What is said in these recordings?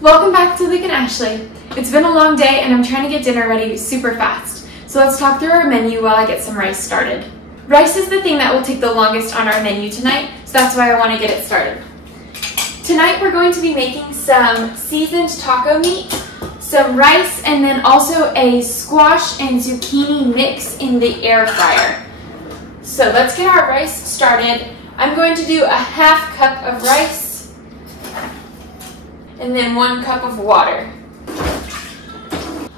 Welcome back to Luke and Ashley. It's been a long day and I'm trying to get dinner ready super fast. So let's talk through our menu while I get some rice started. Rice is the thing that will take the longest on our menu tonight, so that's why I want to get it started. Tonight we're going to be making some seasoned taco meat, some rice, and then also a squash and zucchini mix in the air fryer. So let's get our rice started. I'm going to do a half cup of rice and then 1 cup of water.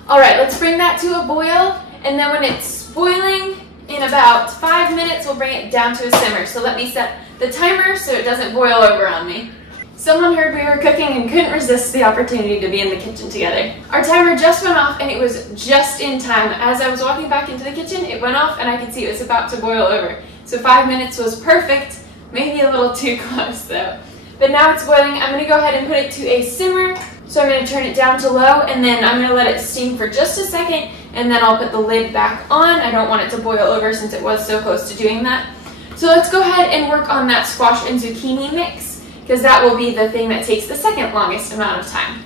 All right, let's bring that to a boil, and then when it's boiling, in about 5 minutes, we'll bring it down to a simmer. So let me set the timer so it doesn't boil over on me. Someone heard we were cooking and couldn't resist the opportunity to be in the kitchen together. Our timer just went off and it was just in time. As I was walking back into the kitchen, it went off and I could see it was about to boil over. So 5 minutes was perfect, maybe a little too close though. But now it's boiling. I'm gonna go ahead and put it to a simmer. So I'm gonna turn it down to low and then I'm gonna let it steam for just a second and then I'll put the lid back on. I don't want it to boil over since it was so close to doing that. So let's go ahead and work on that squash and zucchini mix, because that will be the thing that takes the second longest amount of time.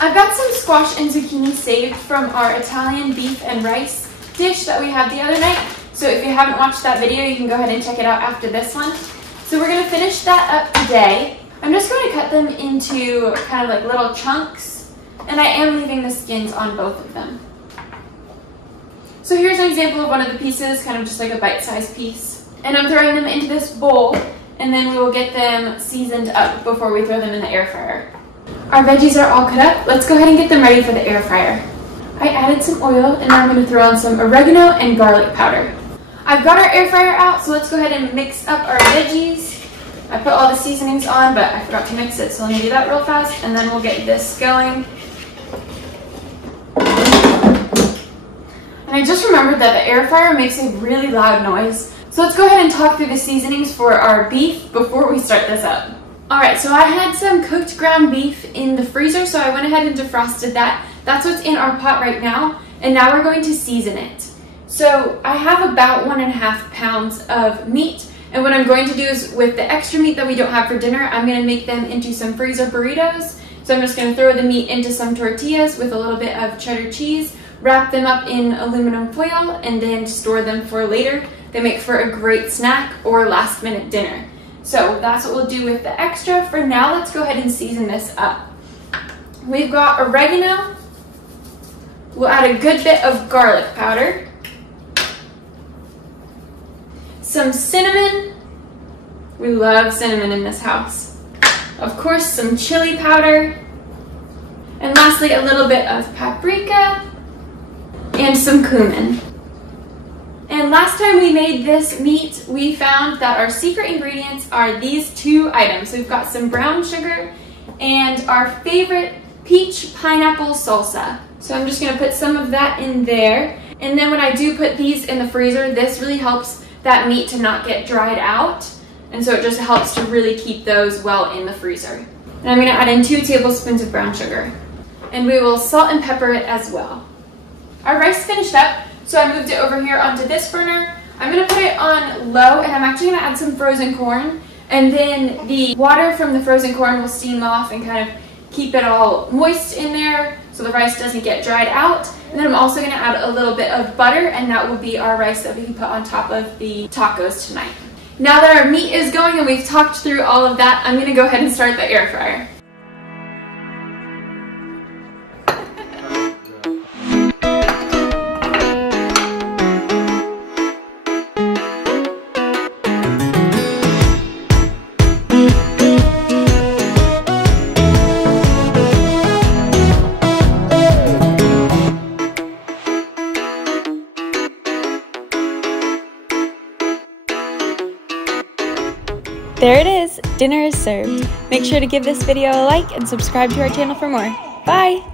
I've got some squash and zucchini saved from our Italian beef and rice dish that we had the other night. So if you haven't watched that video, you can go ahead and check it out after this one. So we're gonna finish that up today. I'm just going to cut them into kind of like little chunks, and I am leaving the skins on both of them. So here's an example of one of the pieces, kind of just like a bite-sized piece. And I'm throwing them into this bowl, and then we will get them seasoned up before we throw them in the air fryer. Our veggies are all cut up. Let's go ahead and get them ready for the air fryer. I added some oil, and now I'm going to throw on some oregano and garlic powder. I've got our air fryer out, so let's go ahead and mix up our veggies. I put all the seasonings on, but I forgot to mix it, so let me do that real fast, and then we'll get this going. And I just remembered that the air fryer makes a really loud noise. So let's go ahead and talk through the seasonings for our beef before we start this up. Alright, so I had some cooked ground beef in the freezer, so I went ahead and defrosted that. That's what's in our pot right now, and now we're going to season it. So I have about 1.5 pounds of meat, and what I'm going to do is with the extra meat that we don't have for dinner, I'm going to make them into some freezer burritos. So I'm just going to throw the meat into some tortillas with a little bit of cheddar cheese, wrap them up in aluminum foil, and then store them for later. They make for a great snack or last minute dinner. So that's what we'll do with the extra. For now, let's go ahead and season this up. We've got oregano. We'll add a good bit of garlic powder. Some cinnamon. We love cinnamon in this house. Of course, some chili powder. And lastly, a little bit of paprika and some cumin. And last time we made this meat, we found that our secret ingredients are these 2 items. We've got some brown sugar and our favorite peach pineapple salsa. So I'm just gonna put some of that in there. And then when I do put these in the freezer, this really helps that meat to not get dried out. And so it just helps to really keep those well in the freezer. And I'm gonna add in 2 tablespoons of brown sugar. And we will salt and pepper it as well. Our rice finished up, so I moved it over here onto this burner. I'm gonna put it on low, and I'm actually gonna add some frozen corn. And then the water from the frozen corn will steam off and kind of keep it all moist in there so the rice doesn't get dried out. And then I'm also gonna add a little bit of butter, and that will be our rice that we can put on top of the tacos tonight. Now that our meat is going and we've talked through all of that, I'm gonna go ahead and start the air fryer. There it is, dinner is served. Make sure to give this video a like and subscribe to our channel for more. Bye!